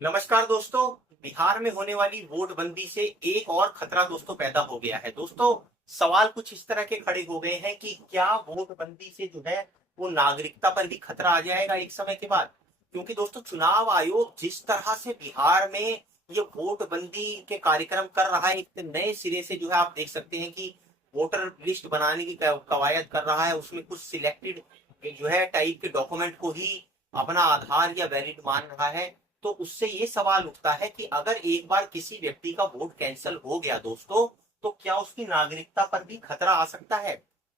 नमस्कार दोस्तों। बिहार में होने वाली वोटबंदी से एक और खतरा दोस्तों पैदा हो गया है। दोस्तों, सवाल कुछ इस तरह के खड़े हो गए हैं कि क्या वोटबंदी से जो है वो नागरिकता पर भी खतरा आ जाएगा एक समय के बाद। क्योंकि दोस्तों, चुनाव आयोग जिस तरह से बिहार में ये वोटबंदी के कार्यक्रम कर रहा है, एक नए सिरे से जो है आप देख सकते हैं कि वोटर लिस्ट बनाने की कवायद कर रहा है। उसमें कुछ सिलेक्टेड जो है टाइप के डॉक्यूमेंट को ही अपना आधार या वैलिड मान रहा है। तो उससे ये सवाल उठता है कि अगर एक बार किसी व्यक्ति का वोट कैंसिल हो गया दोस्तों, तो क्या उसकी नागरिकता पर भी खतरा आ सकता है।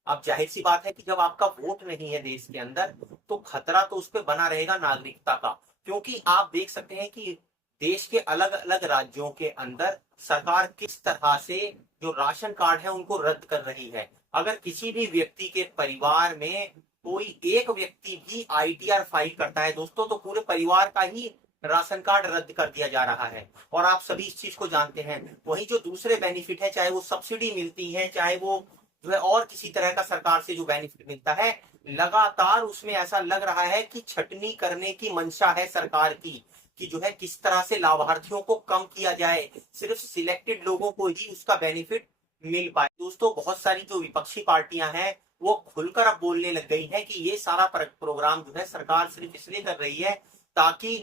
अब जाहिर सी बात है कि जब आपका वोट नहीं है देश के अंदर, तो खतरा तो उस पर बना रहेगा नागरिकता का। क्योंकि आप देख सकते हैं कि देश के अलग अलग राज्यों के अंदर सरकार किस तरह से जो राशन कार्ड है उनको रद्द कर रही है। अगर किसी भी व्यक्ति के परिवार में कोई एक व्यक्ति भी आईटीआर फाइल करता है दोस्तों, तो पूरे परिवार का ही राशन कार्ड रद्द कर दिया जा रहा है। और आप सभी इस चीज को जानते हैं। वहीं जो दूसरे बेनिफिट है, चाहे वो सब्सिडी मिलती है, चाहे वो जो है और किसी तरह का सरकार से जो बेनिफिट मिलता है, लगातार उसमें ऐसा लग रहा है कि छटनी करने की मंशा है सरकार की, कि जो है किस तरह से लाभार्थियों को कम किया जाए, सिर्फ सिलेक्टेड लोगों को ही उसका बेनिफिट मिल पाए। दोस्तों, बहुत सारी जो विपक्षी पार्टियां हैं वो खुलकर अब बोलने लग गई हैं कि ये सारा प्रोग्राम जो है सरकार सिर्फ इसलिए कर रही है ताकि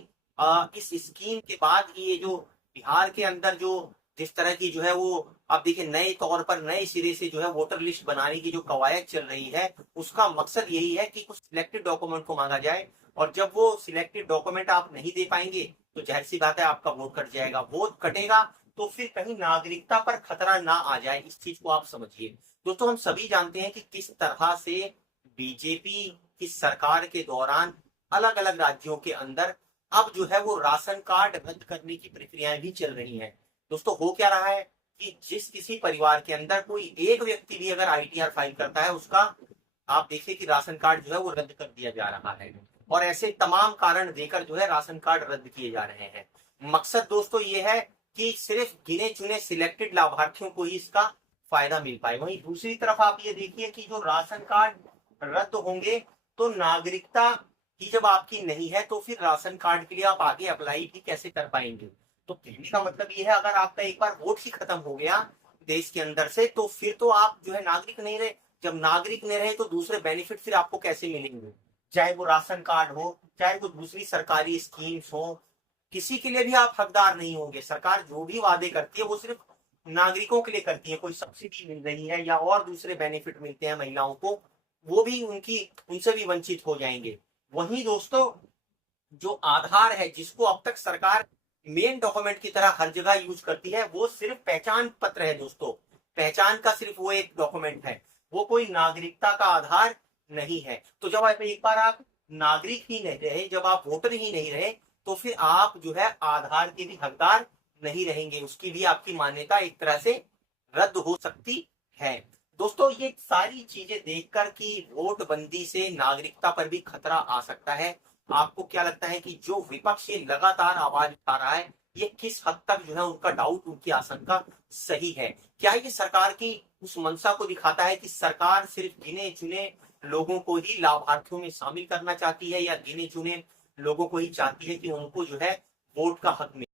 इस स्कीम के बाद ये जो बिहार के अंदर जो जिस तरह की जो है वो आप देखिए नए तौर पर नए सिरे से जो है वोटर लिस्ट बनाने की जो कवायद चल रही है, उसका मकसद यही है कि कुछ सिलेक्टेड डॉक्यूमेंट को मांगा जाए। और जब वो सिलेक्टेड डॉक्यूमेंट आप नहीं दे पाएंगे, तो जाहिर सी बात है आपका वोट कट जाएगा। वोट कटेगा तो फिर कहीं नागरिकता पर खतरा ना आ जाए, इस चीज को आप समझिए। दोस्तों, हम सभी जानते हैं कि किस तरह से बीजेपी की सरकार के दौरान अलग अलग राज्यों के अंदर अब जो है वो राशन कार्ड रद्द करने की प्रक्रियाएं भी चल रही हैं। दोस्तों, हो क्या रहा है कि जिस किसी परिवार के अंदर कोई एक व्यक्ति भी अगर आईटीआर फाइल करता है, उसका आप देखिए कि राशन कार्ड जो है वो रद्द कर दिया जा रहा है। और ऐसे तमाम कारण देकर जो है राशन कार्ड रद्द किए जा रहे हैं। मकसद दोस्तों ये है कि सिर्फ गिने चुने सिलेक्टेड लाभार्थियों को ही इसका फायदा मिल पाए। वहीं दूसरी तरफ आप ये देखिए कि जो राशन कार्ड रद्द होंगे, तो नागरिकता कि जब आपकी नहीं है, तो फिर राशन कार्ड के लिए आप आगे अप्लाई भी कैसे कर पाएंगे। तो कहने का मतलब ये है, अगर आपका एक बार वोट ही खत्म हो गया देश के अंदर से, तो फिर तो आप जो है नागरिक नहीं रहे। जब नागरिक नहीं रहे, तो दूसरे बेनिफिट फिर आपको कैसे मिलेंगे। चाहे वो राशन कार्ड हो, चाहे वो दूसरी सरकारी स्कीम्स हो, किसी के लिए भी आप हकदार नहीं होंगे। सरकार जो भी वादे करती है वो सिर्फ नागरिकों के लिए करती है। कोई सब्सिडी मिल रही है या और दूसरे बेनिफिट मिलते हैं महिलाओं को, वो भी उनकी उनसे भी वंचित हो जाएंगे। वहीं दोस्तों, जो आधार है जिसको अब तक सरकार मेन डॉक्यूमेंट की तरह हर जगह यूज करती है, वो सिर्फ पहचान पत्र है दोस्तों। पहचान का सिर्फ वो एक डॉक्यूमेंट है, वो कोई नागरिकता का आधार नहीं है। तो जब आप एक बार आप नागरिक ही नहीं रहे, जब आप वोटर ही नहीं रहे, तो फिर आप जो है आधार के भी हकदार नहीं रहेंगे। उसकी भी आपकी मान्यता एक तरह से रद्द हो सकती है। दोस्तों, ये सारी चीजें देखकर कि वोटबंदी से नागरिकता पर भी खतरा आ सकता है, आपको क्या लगता है कि जो विपक्ष ये लगातार आवाज उठा रहा है, ये किस हद तक जो है उनका डाउट, उनकी आशंका सही है। क्या ये सरकार की उस मंशा को दिखाता है कि सरकार सिर्फ गिने चुने लोगों को ही लाभार्थियों में शामिल करना चाहती है, या गिने चुने लोगों को ही चाहती है कि उनको जो है वोट का हक मिले।